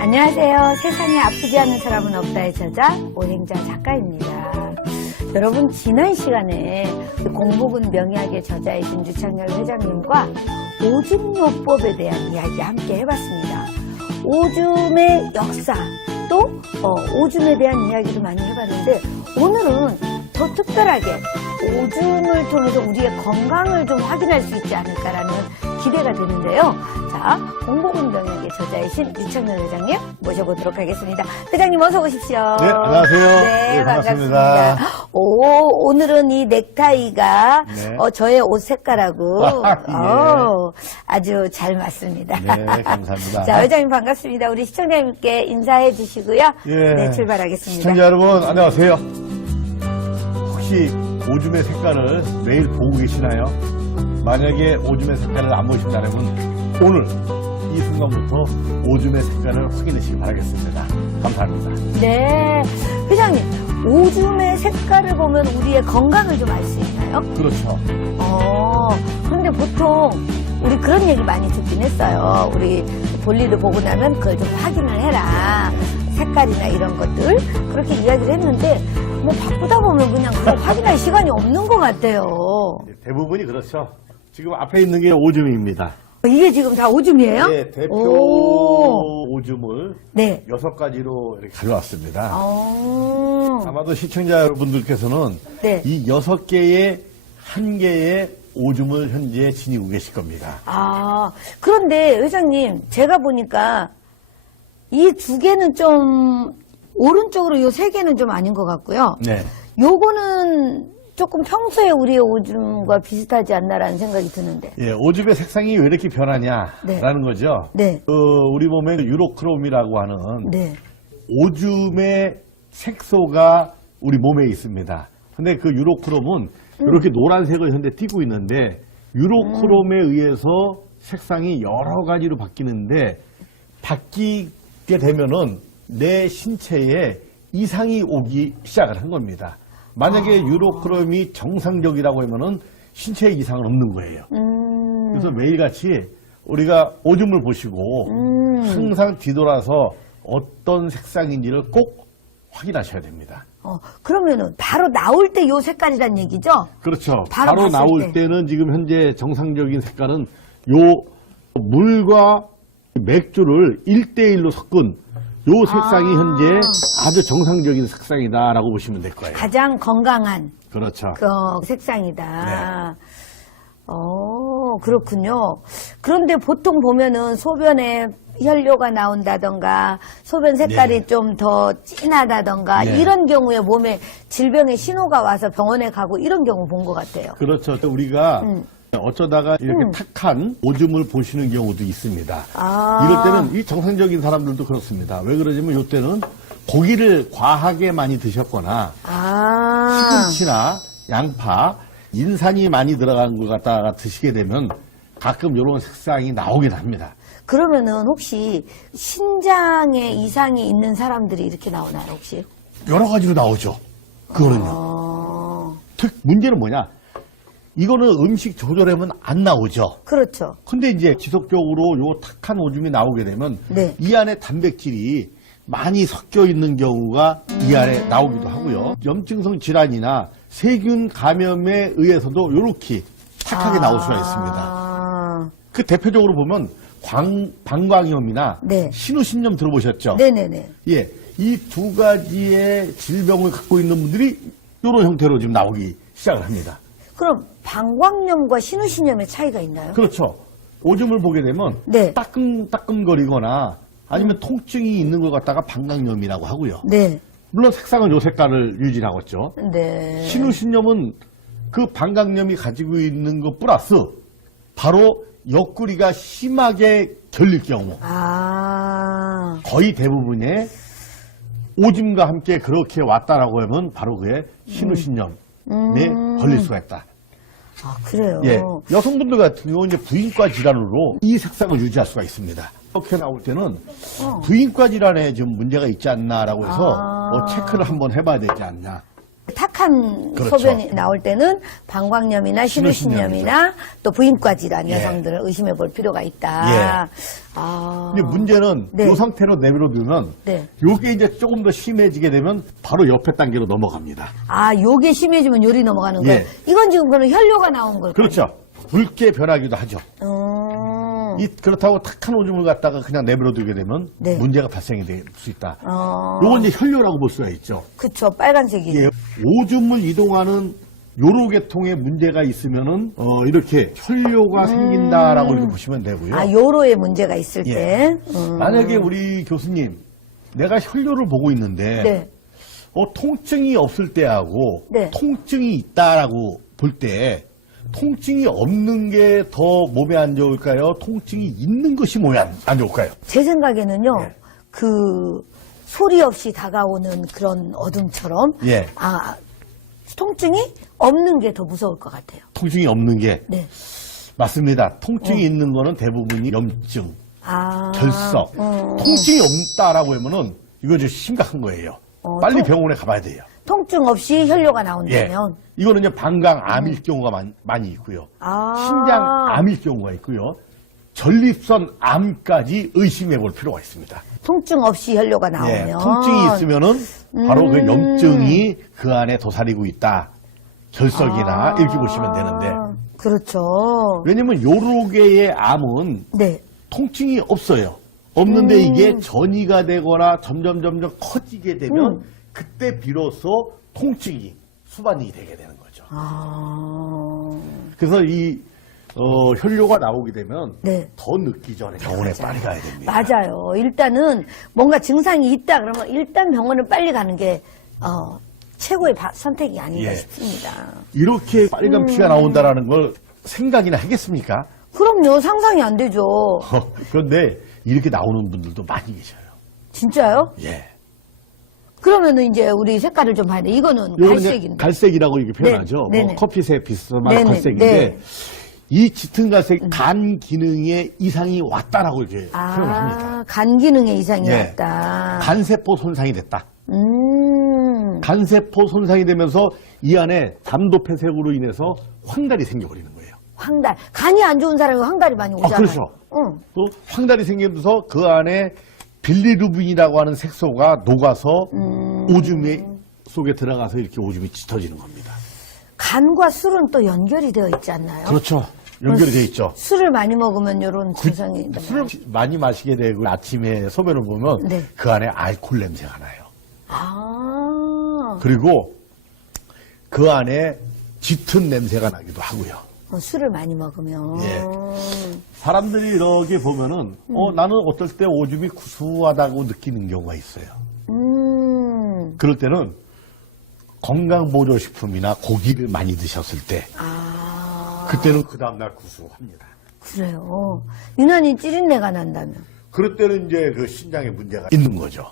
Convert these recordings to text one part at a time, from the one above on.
안녕하세요. 세상에 아프지 않은 사람은 없다의 저자 오행자 작가입니다. 여러분, 지난 시간에 공복은 명리학의 저자이신 유창열 회장님과 오줌요법에 대한 이야기 함께 해봤습니다. 오줌의 역사 또 오줌에 대한 이야기도 많이 해봤는데, 오늘은 더 특별하게 오줌을 통해서 우리의 건강을 좀 확인할 수 있지 않을까라는 기대가 되는데요. 자, 공복은 명리학의 저자이신 유창열 회장님 모셔보도록 하겠습니다. 회장님 어서 오십시오. 네, 안녕하세요. 네, 반갑습니다. 오늘은 이 넥타이가 네. 저의 옷 색깔하고 예. 아주 잘 맞습니다. 네, 감사합니다. 자, 회장님 반갑습니다. 우리 시청자님께 인사해 주시고요. 예. 네, 출발하겠습니다. 시청자 여러분, 안녕하세요. 혹시 오줌의 색깔을 매일 보고 계시나요? 만약에 오줌의 색깔을 안 보신다면 오늘 이 순간부터 오줌의 색깔을 확인하시기 바라겠습니다. 감사합니다. 네, 회장님, 오줌의 색깔을 보면 우리의 건강을 좀 알 수 있나요? 그렇죠. 그런데 보통 우리 그런 얘기 많이 듣긴 했어요. 우리 볼일을 보고 나면 그걸 좀 확인을 해라. 색깔이나 이런 것들. 그렇게 이야기를 했는데, 뭐 바쁘다 보면 그냥 그걸 확인할 시간이 없는 것 같아요. 대부분이 그렇죠. 지금 앞에 있는 게 오줌입니다. 이게 지금 다 오줌이에요? 네, 대표 오줌을 네. 6가지로 이렇게 가져왔습니다. 어. 아마도 시청자 여러분들께서는 네. 이 6개의 한 개의 오줌을 현재 지니고 계실 겁니다. 그런데 회장님, 제가 보니까 이 2개는 좀 오른쪽으로 요 3개는 좀 아닌 것 같고요. 네. 요거는 조금 평소에 우리의 오줌과 비슷하지 않나라는 생각이 드는데. 예, 오줌의 색상이 왜 이렇게 변하냐라는 네. 거죠. 네. 우리 몸에 유로크롬이라고 하는 네. 오줌의 색소가 우리 몸에 있습니다. 근데 그 유로크롬은 이렇게 노란색을 현재 띠고 있는데, 유로크롬에 의해서 색상이 여러 가지로 바뀌는데, 바뀌게 되면은 내 신체에 이상이 오기 시작을 한 겁니다. 만약에 유로크롬이 정상적이라고 하면은 신체에 이상은 없는 거예요. 그래서 매일같이 우리가 오줌을 보시고 항상 뒤돌아서 어떤 색상인지를 꼭 확인하셔야 됩니다. 그러면은 바로 나올 때 요 색깔이란 얘기죠? 그렇죠. 바로 바로 봤을 나올 때. 때는 지금 현재 정상적인 색깔은 요 물과 맥주를 1대1로 섞은 요 색상이 현재 아주 정상적인 색상이다라고 보시면 될 거예요. 가장 건강한 그렇죠. 그 색상이다. 그렇군요. 그런데 보통 보면은 소변에 혈뇨가 나온다던가 소변 색깔이 네. 좀 더 진하다던가 네. 이런 경우에 몸에 질병의 신호가 와서 병원에 가고 이런 경우 본 것 같아요. 그렇죠. 또 우리가 어쩌다가 이렇게 탁한 오줌을 보시는 경우도 있습니다. 이럴 때는 이 정상적인 사람들도 그렇습니다. 왜 그러냐면 이때는 고기를 과하게 많이 드셨거나 시금치나 양파, 인산이 많이 들어간 것 갖다가 드시게 되면 가끔 이런 색상이 나오긴 합니다. 그러면은 혹시 신장에 이상이 있는 사람들이 이렇게 나오나요, 혹시? 여러 가지로 나오죠. 그거는요. 문제는 뭐냐? 이거는 음식 조절하면 안 나오죠. 그렇죠. 근데 이제 지속적으로 요 탁한 오줌이 나오게 되면 네. 이 안에 단백질이 많이 섞여 있는 경우가 이 안에 나오기도 하고요. 염증성 질환이나 세균 감염에 의해서도 이렇게 탁하게 나올 수가 있습니다. 그 대표적으로 보면 방광염이나 네. 신우신염 들어보셨죠? 네네네. 예, 이 2가지의 질병을 갖고 있는 분들이 이런 형태로 지금 나오기 시작을 합니다. 그럼 방광염과 신우신염의 차이가 있나요? 그렇죠. 오줌을 보게 되면 네. 따끔따끔거리거나 아니면 통증이 있는 걸 갖다가 방광염이라고 하고요. 네. 물론 색상은 요 색깔을 유지하고 있죠. 네. 신우신염은 그 방광염이 가지고 있는 것 플러스 바로 옆구리가 심하게 결릴 경우 거의 대부분의 오줌과 함께 그렇게 왔다라고 하면 바로 그게 신우신염에 걸릴 수가 있다. 그래요? 예, 여성분들 같은 경우는 이제 부인과 질환으로 이 색상을 유지할 수가 있습니다. 이렇게 나올 때는 부인과 질환에 좀 문제가 있지 않나라고 해서 체크를 한번 해봐야 되지 않나. 탁한 탁한 그렇죠. 소변이 나올 때는 방광염이나 신우신염이나 또 부인과 질환 예. 여성들을 의심해 볼 필요가 있다. 아. 근데 문제는 네. 이 상태로 내버려두면 네. 요게 이제 조금 더 심해지게 되면 바로 옆에 단계로 넘어갑니다. 아, 요게 심해지면 요리 넘어가는 거예요. 예. 이건 지금 그런 혈뇨가 나온 걸까요? 그렇죠. 붉게 변하기도 하죠. 그렇다고 탁한 오줌을 갖다가 그냥 내버려두게 되면 네. 문제가 발생이 될 수 있다. 어. 요건 이제 혈뇨라고 볼 수가 있죠. 그쵸, 빨간색이. 예, 오줌을 이동하는 요로 계통에 문제가 있으면은 이렇게 혈뇨가 생긴다라고 이렇게 보시면 되고요. 아, 요로에 문제가 있을 예. 때. 만약에 우리 교수님 내가 혈뇨를 보고 있는데 네. 통증이 없을 때하고 네. 통증이 있다라고 볼 때 통증이 없는 게 더 몸에 안 좋을까요? 통증이 있는 것이 몸에 안 좋을까요? 제 생각에는요, 예. 그, 소리 없이 다가오는 그런 어둠처럼. 예. 아, 통증이 없는 게 더 무서울 것 같아요. 통증이 없는 게 네. 맞습니다. 통증이 있는 거는 대부분이 염증, 아. 결석. 통증이 없다라고 하면은 이거 좀 심각한 거예요. 빨리 병원에 가봐야 돼요. 통증 없이 혈뇨가 예. 나온다면. 이거는 이제 방광암일 경우가 많이 있고요. 아. 신장암일 경우가 있고요. 전립선 암까지 의심해 볼 필요가 있습니다. 통증 없이 혈뇨가 나오면. 예, 통증이 있으면은 바로 그 염증이 그 안에 도사리고 있다. 결석이나 이렇게 보시면 되는데. 그렇죠. 왜냐면 요로계의 암은 네. 통증이 없어요. 없는데 이게 전이가 되거나 점점 커지게 되면 그때 비로소 통증이 수반이 되게 되는 거죠. 아. 그래서 이 혈뇨가 나오게 되면 네. 더 늦기 전에 병원에 빨리 가야 됩니다. 맞아요. 일단은 뭔가 증상이 있다 그러면 일단 병원을 빨리 가는 게 최고의 선택이 아닌가 예. 싶습니다. 이렇게 빨간 피가 나온다라는 걸 생각이나 하겠습니까? 그럼요. 상상이 안 되죠. 그런데 이렇게 나오는 분들도 많이 계셔요. 진짜요? 예. 그러면은 이제 우리 색깔을 좀 봐야 돼. 이거는 요거는 이제 갈색인데. 갈색이라고 이렇게 표현하죠. 네, 뭐 네네. 커피색 비슷한 네네, 갈색인데 네. 이 짙은 갈색 간 기능에 이상이 왔다라고 이렇게 표현합니다. 간 기능에 이상이 예. 왔다. 간세포 손상이 됐다. 간세포 손상이 되면서 이 안에 담도 폐색으로 인해서 황달이 생겨버리는 거예요. 황달. 간이 안 좋은 사람이 황달이 많이 오잖아요. 그렇죠. 응. 또 황달이 생기면서 그 안에 빌리루빈이라고 하는 색소가 녹아서 오줌 속에 들어가서 이렇게 오줌이 짙어지는 겁니다. 간과 술은 또 연결이 되어 있지 않나요? 그렇죠. 연결이 돼 있죠. 술을 많이 먹으면 이런 증상이 술을 많이 마시게 되고 아침에 소변을 보면 네. 그 안에 알코올 냄새가 나요. 아. 그리고 그 안에 짙은 냄새가 나기도 하고요. 술을 많이 먹으면. 예. 사람들이 이렇게 보면은 나는 어떨 때 오줌이 구수하다고 느끼는 경우가 있어요. 그럴 때는 건강보조식품이나 고기를 많이 드셨을 때 그때는 그 다음날 구수합니다. 그래요. 유난히 찌린내가 난다면. 그럴 때는 이제 그 신장에 문제가 있는 거죠.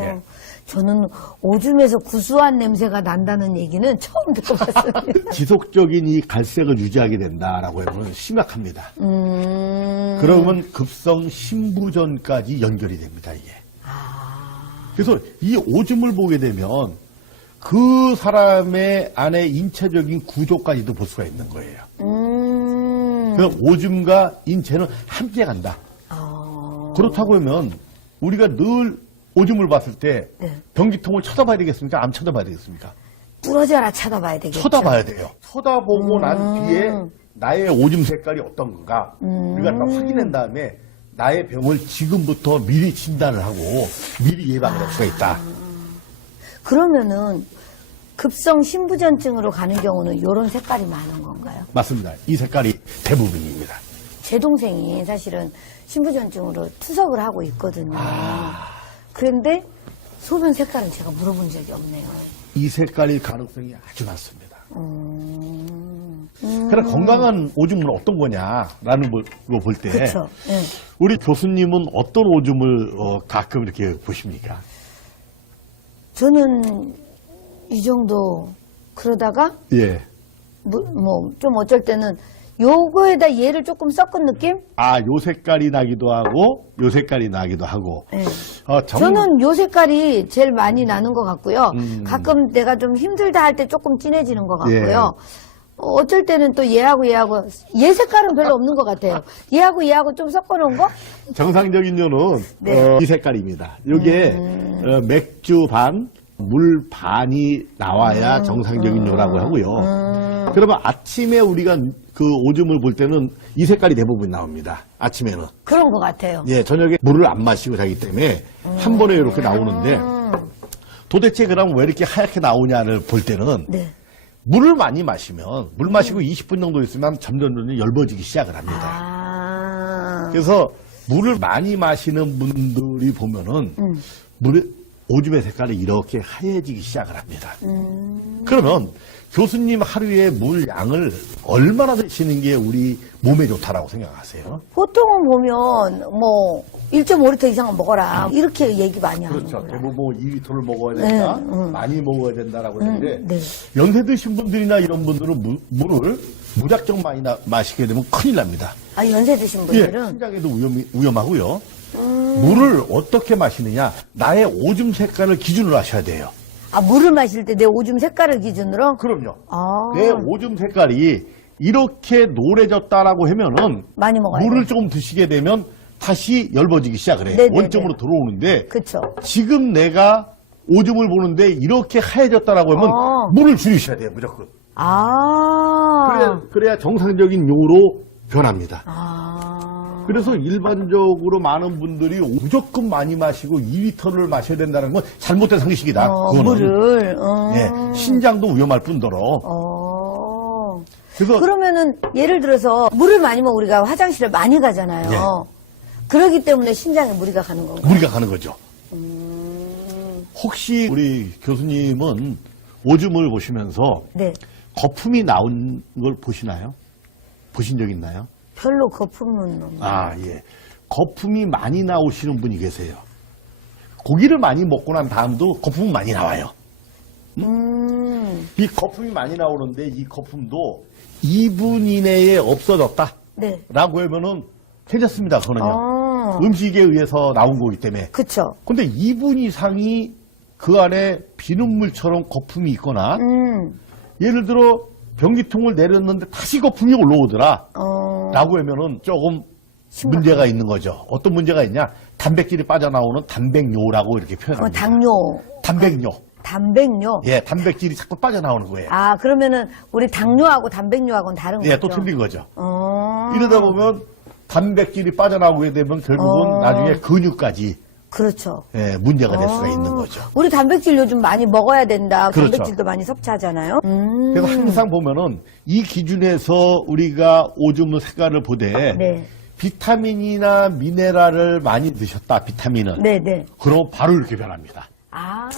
예. 저는 오줌에서 구수한 냄새가 난다는 얘기는 처음 들어봤습니다. 지속적인 이 갈색을 유지하게 된다라고 하면 심각합니다. 그러면 급성 신부전까지 연결이 됩니다, 이게. 그래서 이 오줌을 보게 되면 그 사람의 안에 인체적인 구조까지도 볼 수가 있는 거예요. 그 오줌과 인체는 함께 간다. 그렇다고 하면 우리가 늘 오줌을 봤을 때 네. 변기통을 쳐다봐야 되겠습니까? 안 쳐다봐야 되겠습니까? 부러져라 쳐다봐야 되겠죠. 쳐다봐야 돼요. 쳐다보고 난 뒤에 나의 오줌 색깔이 어떤가 우리가 다 확인한 다음에 나의 병을 지금부터 미리 진단을 하고 미리 예방을 할 수가 있다. 그러면은 급성 신부전증으로 가는 경우는 이런 색깔이 많은 건가요? 맞습니다. 이 색깔이 대부분입니다. 제 동생이 사실은 신부전증으로 투석을 하고 있거든요. 그런데 소변 색깔은 제가 물어본 적이 없네요. 이 색깔일 가능성이 아주 많습니다. 그럼 건강한 오줌은 어떤 거냐라는 걸 볼 때 그렇죠. 예. 우리 교수님은 어떤 오줌을 가끔 이렇게 보십니까? 저는 이 정도 그러다가 예. 좀 어쩔 때는 요거에다 얘를 조금 섞은 느낌? 아, 요 색깔이 나기도 하고, 요 색깔이 나기도 하고. 네. 정- 저는 요 색깔이 제일 많이 나는 것 같고요. 가끔 내가 좀 힘들다 할 때 조금 진해지는 것 같고요. 어쩔 때는 또 얘하고 얘 색깔은 별로 없는 것 같아요. 얘하고 좀 섞어놓은 거? 정상적인 요는 네. 이 색깔입니다. 요게 맥주 반, 물 반이 나와야 정상적인 요라고 하고요. 그러면 아침에 우리가 그 오줌을 볼 때는 이 색깔이 대부분 나옵니다. 아침에는. 그런 것 같아요. 예, 저녁에 물을 안 마시고 자기 때문에 한 번에 이렇게 나오는데 도대체 그럼 왜 이렇게 하얗게 나오냐를 볼 때는 네. 물을 많이 마시면 물 마시고 20분 정도 있으면 점점 엷어지기 시작을 합니다. 아. 그래서 물을 많이 마시는 분들이 보면은 오줌의 색깔이 이렇게 하얘지기 시작을 합니다. 그러면 교수님 하루에 물 양을 얼마나 드시는 게 우리 몸에 좋다라고 생각하세요? 보통은 보면 뭐 1.5리터 이상은 먹어라 이렇게 얘기 많이 하는 그렇죠. 거예요. 대부분 2리터를 먹어야 된다. 네, 많이 먹어야 된다라고 하는데 네. 연세 드신 분들이나 이런 분들은 물을 무작정 많이 마시게 되면 큰일 납니다. 아, 연세 드신 예, 분들은 신장에도 위험하고요. 물을 어떻게 마시느냐? 나의 오줌 색깔을 기준으로 하셔야 돼요. 아, 물을 마실 때 내 오줌 색깔을 기준으로 그럼요. 아. 내 오줌 색깔이 이렇게 노래졌다라고 하면은 많이 먹어야 물을 돼요. 조금 드시게 되면 다시 엷어지기 시작을 해요. 네네네. 원점으로 들어오는데 그쵸. 지금 내가 오줌을 보는데 이렇게 하얘졌다라고 하면 물을 줄이셔야 돼요, 무조건. 아. 그래야 정상적인 요로 변합니다. 아. 그래서 일반적으로 많은 분들이 무조건 많이 마시고 2리터를 마셔야 된다는 건 잘못된 상식이다. 그거는. 물을. 예, 신장도 위험할 뿐더러. 그래서 그러면은 예를 들어서 물을 많이 먹으면 우리가 화장실을 많이 가잖아요. 예. 그러기 때문에 신장에 무리가 가는 건가요? 무리가 가는 거죠. 혹시 우리 교수님은 오줌을 보시면서 네. 거품이 나온 걸 보시나요? 보신 적 있나요? 별로 거품은 없는. 아, 예. 거품이 많이 나오시는 분이 계세요. 고기를 많이 먹고 난 다음도 거품은 많이 나와요. 이 거품이 많이 나오는데 이 거품도 2분 이내에 없어졌다. 네. 라고 하면은 괜찮습니다. 그거는요. 아. 음식에 의해서 나온 거기 때문에. 그쵸. 근데 2분 이상이 그 안에 비눗물처럼 거품이 있거나 예를 들어 변기통을 내렸는데 다시 거품이 올라오더라. 라고 하면은 조금 문제가 있는 거죠. 어떤 문제가 있냐? 단백질이 빠져나오는 단백뇨라고 이렇게 표현합니다. 당뇨. 단백뇨. 단백뇨. 예, 단백질이 자꾸 빠져나오는 거예요. 아, 그러면 우리 당뇨하고 단백뇨하고는 다른 거죠? 예, 또 틀린 거죠. 어. 이러다 보면 단백질이 빠져나오게 되면 결국은 나중에 근육까지 그렇죠. 예, 문제가 될 수가 있는 거죠. 우리 단백질 요즘 많이 먹어야 된다. 그렇죠. 단백질도 많이 섭취하잖아요. 그래서 항상 보면은 이 기준에서 우리가 오줌 색깔을 보되 네. 비타민이나 미네랄을 많이 드셨다. 비타민은. 네네. 그럼 바로 이렇게 변합니다. 아.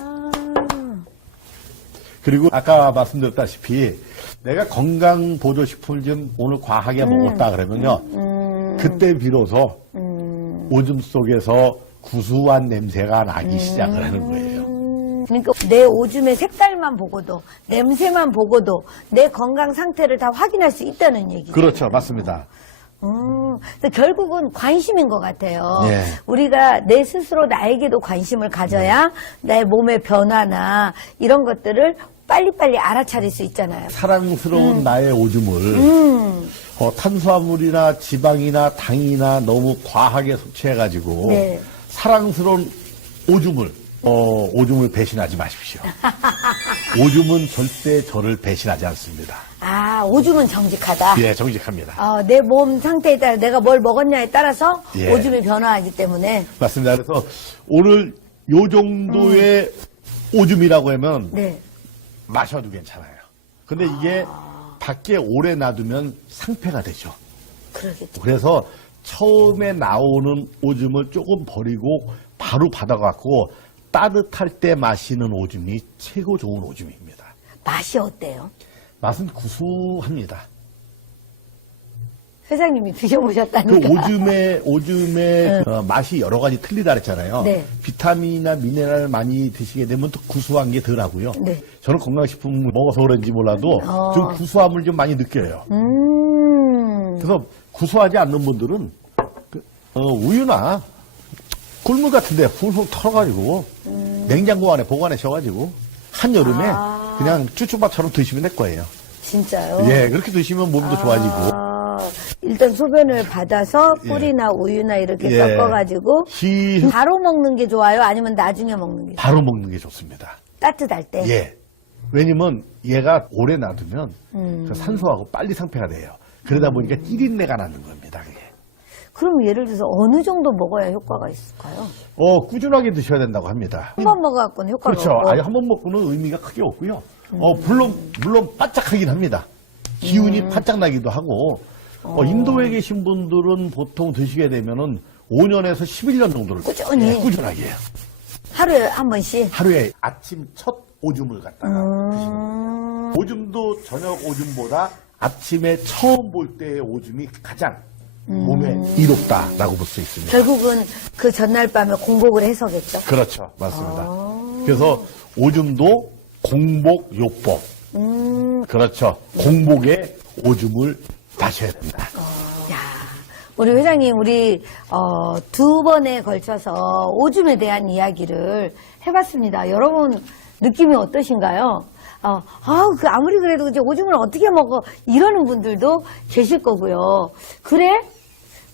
그리고 아까 말씀드렸다시피 내가 건강 보조식품을 좀 오늘 과하게 먹었다 그러면요. 그때 비로소 오줌 속에서 구수한 냄새가 나기 시작을 하는 거예요. 그러니까 내 오줌의 색깔만 보고도 냄새만 보고도 내 건강 상태를 다 확인할 수 있다는 얘기죠. 그렇죠. 맞습니다. 근데 결국은 관심인 것 같아요. 예. 우리가 내 스스로 나에게도 관심을 가져야 내 몸의 변화나 이런 것들을 빨리빨리 알아차릴 수 있잖아요. 사랑스러운 나의 오줌을 탄수화물이나 지방이나 당이나 너무 과하게 섭취해가지고 네. 사랑스러운 오줌을 배신하지 마십시오. 오줌은 절대 저를 배신하지 않습니다. 아, 오줌은 정직하다. 예, 정직합니다. 내 몸 상태에 따라 내가 뭘 먹었냐에 따라서 예. 오줌이 변화하기 때문에. 맞습니다. 그래서 오늘 요 정도의 오줌이라고 하면 네. 마셔도 괜찮아요. 근데 이게 밖에 오래 놔두면 상패가 되죠. 그러겠죠. 그래서 처음에 나오는 오줌을 조금 버리고 바로 받아갖고 따뜻할 때 마시는 오줌이 최고 좋은 오줌입니다. 맛이 어때요? 맛은 구수합니다. 회장님이 그 드셔보셨다니까. 오줌의 맛이 여러 가지 틀리다 그랬잖아요. 네. 비타민이나 미네랄을 많이 드시게 되면 또 구수한 게 덜하고요. 저는 건강식품 먹어서 그런지 몰라도 좀 구수함을 좀 많이 느껴요. 그래서 구수하지 않는 분들은 우유나 꿀물 같은데 훌훌 털어가지고 냉장고 안에 보관하셔가지고 한여름에 그냥 쭈쭈밥처럼 드시면 될 거예요. 진짜요? 예, 그렇게 드시면 몸도 좋아지고. 일단 소변을 받아서 꿀이나 우유나 이렇게 예. 섞어가지고 시 바로 먹는 게 좋아요? 아니면 나중에 먹는 게 좋아요? 바로 먹는 게 좋습니다. 따뜻할 때? 예. 왜냐면 얘가 오래 놔두면 그 산소하고 빨리 상폐가 돼요. 그러다 보니까 찌린내가 나는 겁니다. 그게. 그럼 예를 들어서 어느 정도 먹어야 효과가 있을까요? 꾸준하게 드셔야 된다고 합니다. 한 번 먹어갖고는 효과가 그렇죠. 없고. 아예 한 번 먹고는 의미가 크게 없고요. 물론 바짝하긴 합니다. 기운이 바짝 나기도 하고, 인도에 계신 분들은 보통 드시게 되면은 5년에서 11년 정도를 꾸준히? 예, 꾸준하게 해요. 하루에 한 번씩? 하루에 아침 첫 오줌을 갖다가 드시는 거예요. 오줌도 저녁 오줌보다 아침에 처음 볼 때의 오줌이 가장 몸에 이롭다라고 볼 수 있습니다. 결국은 그 전날 밤에 공복을 해서겠죠? 그렇죠. 맞습니다. 그래서 오줌도 공복요법. 그렇죠. 공복에 오줌을 마셔야 된다. 야, 우리 회장님, 우리 두 번에 걸쳐서 오줌에 대한 이야기를 해봤습니다. 여러분 느낌이 어떠신가요? 그 아무리 그래도 이제 오줌을 어떻게 먹어 이러는 분들도 계실 거고요. 그래?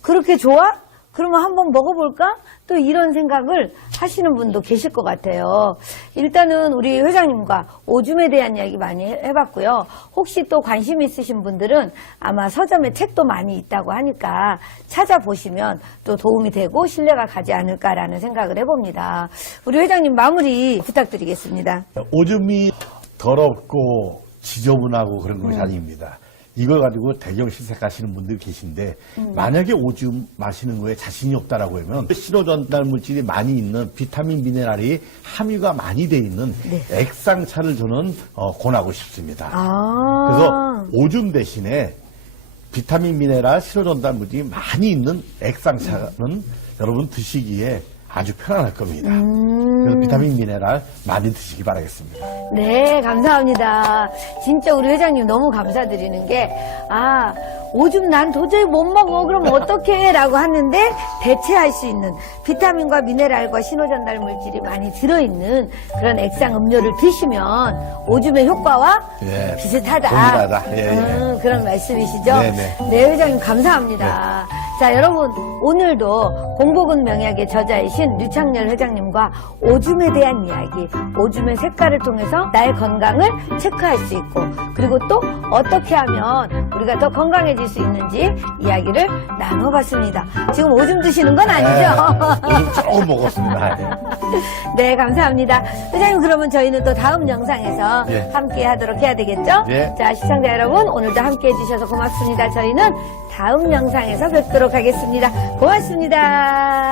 그렇게 좋아? 그러면 한번 먹어볼까? 또 이런 생각을 하시는 분도 계실 것 같아요. 일단은 우리 회장님과 오줌에 대한 이야기 많이 해봤고요. 혹시 또 관심 있으신 분들은 아마 서점에 책도 많이 있다고 하니까 찾아보시면 또 도움이 되고 신뢰가 가지 않을까라는 생각을 해봅니다. 우리 회장님 마무리 부탁드리겠습니다. 오줌이 더럽고 지저분하고 그런 것이 아닙니다. 이걸 가지고 대경 실색하시는 분들이 계신데 만약에 오줌 마시는 거에 자신이 없다라고 하면 신호전달 물질이 많이 있는 비타민 미네랄이 함유가 많이 돼 있는 액상차를 저는 권하고 싶습니다. 그래서 오줌 대신에 비타민 미네랄 신호전달 물질이 많이 있는 액상차는 여러분 드시기에 아주 편안할 겁니다. 그래서 비타민 미네랄 많이 드시기 바라겠습니다. 네, 감사합니다. 진짜 우리 회장님 너무 감사드리는 게, 오줌 난 도저히 못 먹어. 그럼 어떡해? 라고 하는데 대체할 수 있는 비타민과 미네랄과 신호전달 물질이 많이 들어있는 그런 액상 음료를 드시면 오줌의 효과와 예, 비슷하다. 동일하다. 예, 예. 그런 말씀이시죠? 네네. 네, 회장님 감사합니다. 자, 여러분 오늘도 공복은 명약의 저자이신 류창렬 회장님과 오줌에 대한 이야기, 오줌의 색깔을 통해서 나의 건강을 체크할 수 있고 그리고 또 어떻게 하면 우리가 더 건강해질 수 있는지 이야기를 나눠봤습니다. 지금 오줌 드시는 건 아니죠? 오줌 조금 먹었습니다. 네, 감사합니다. 회장님 그러면 저희는 또 다음 영상에서 예. 함께 하도록 해야 되겠죠? 예. 자, 시청자 여러분 오늘도 함께 해주셔서 고맙습니다. 저희는 다음 영상에서 뵙도록 하겠습니다. 고맙습니다.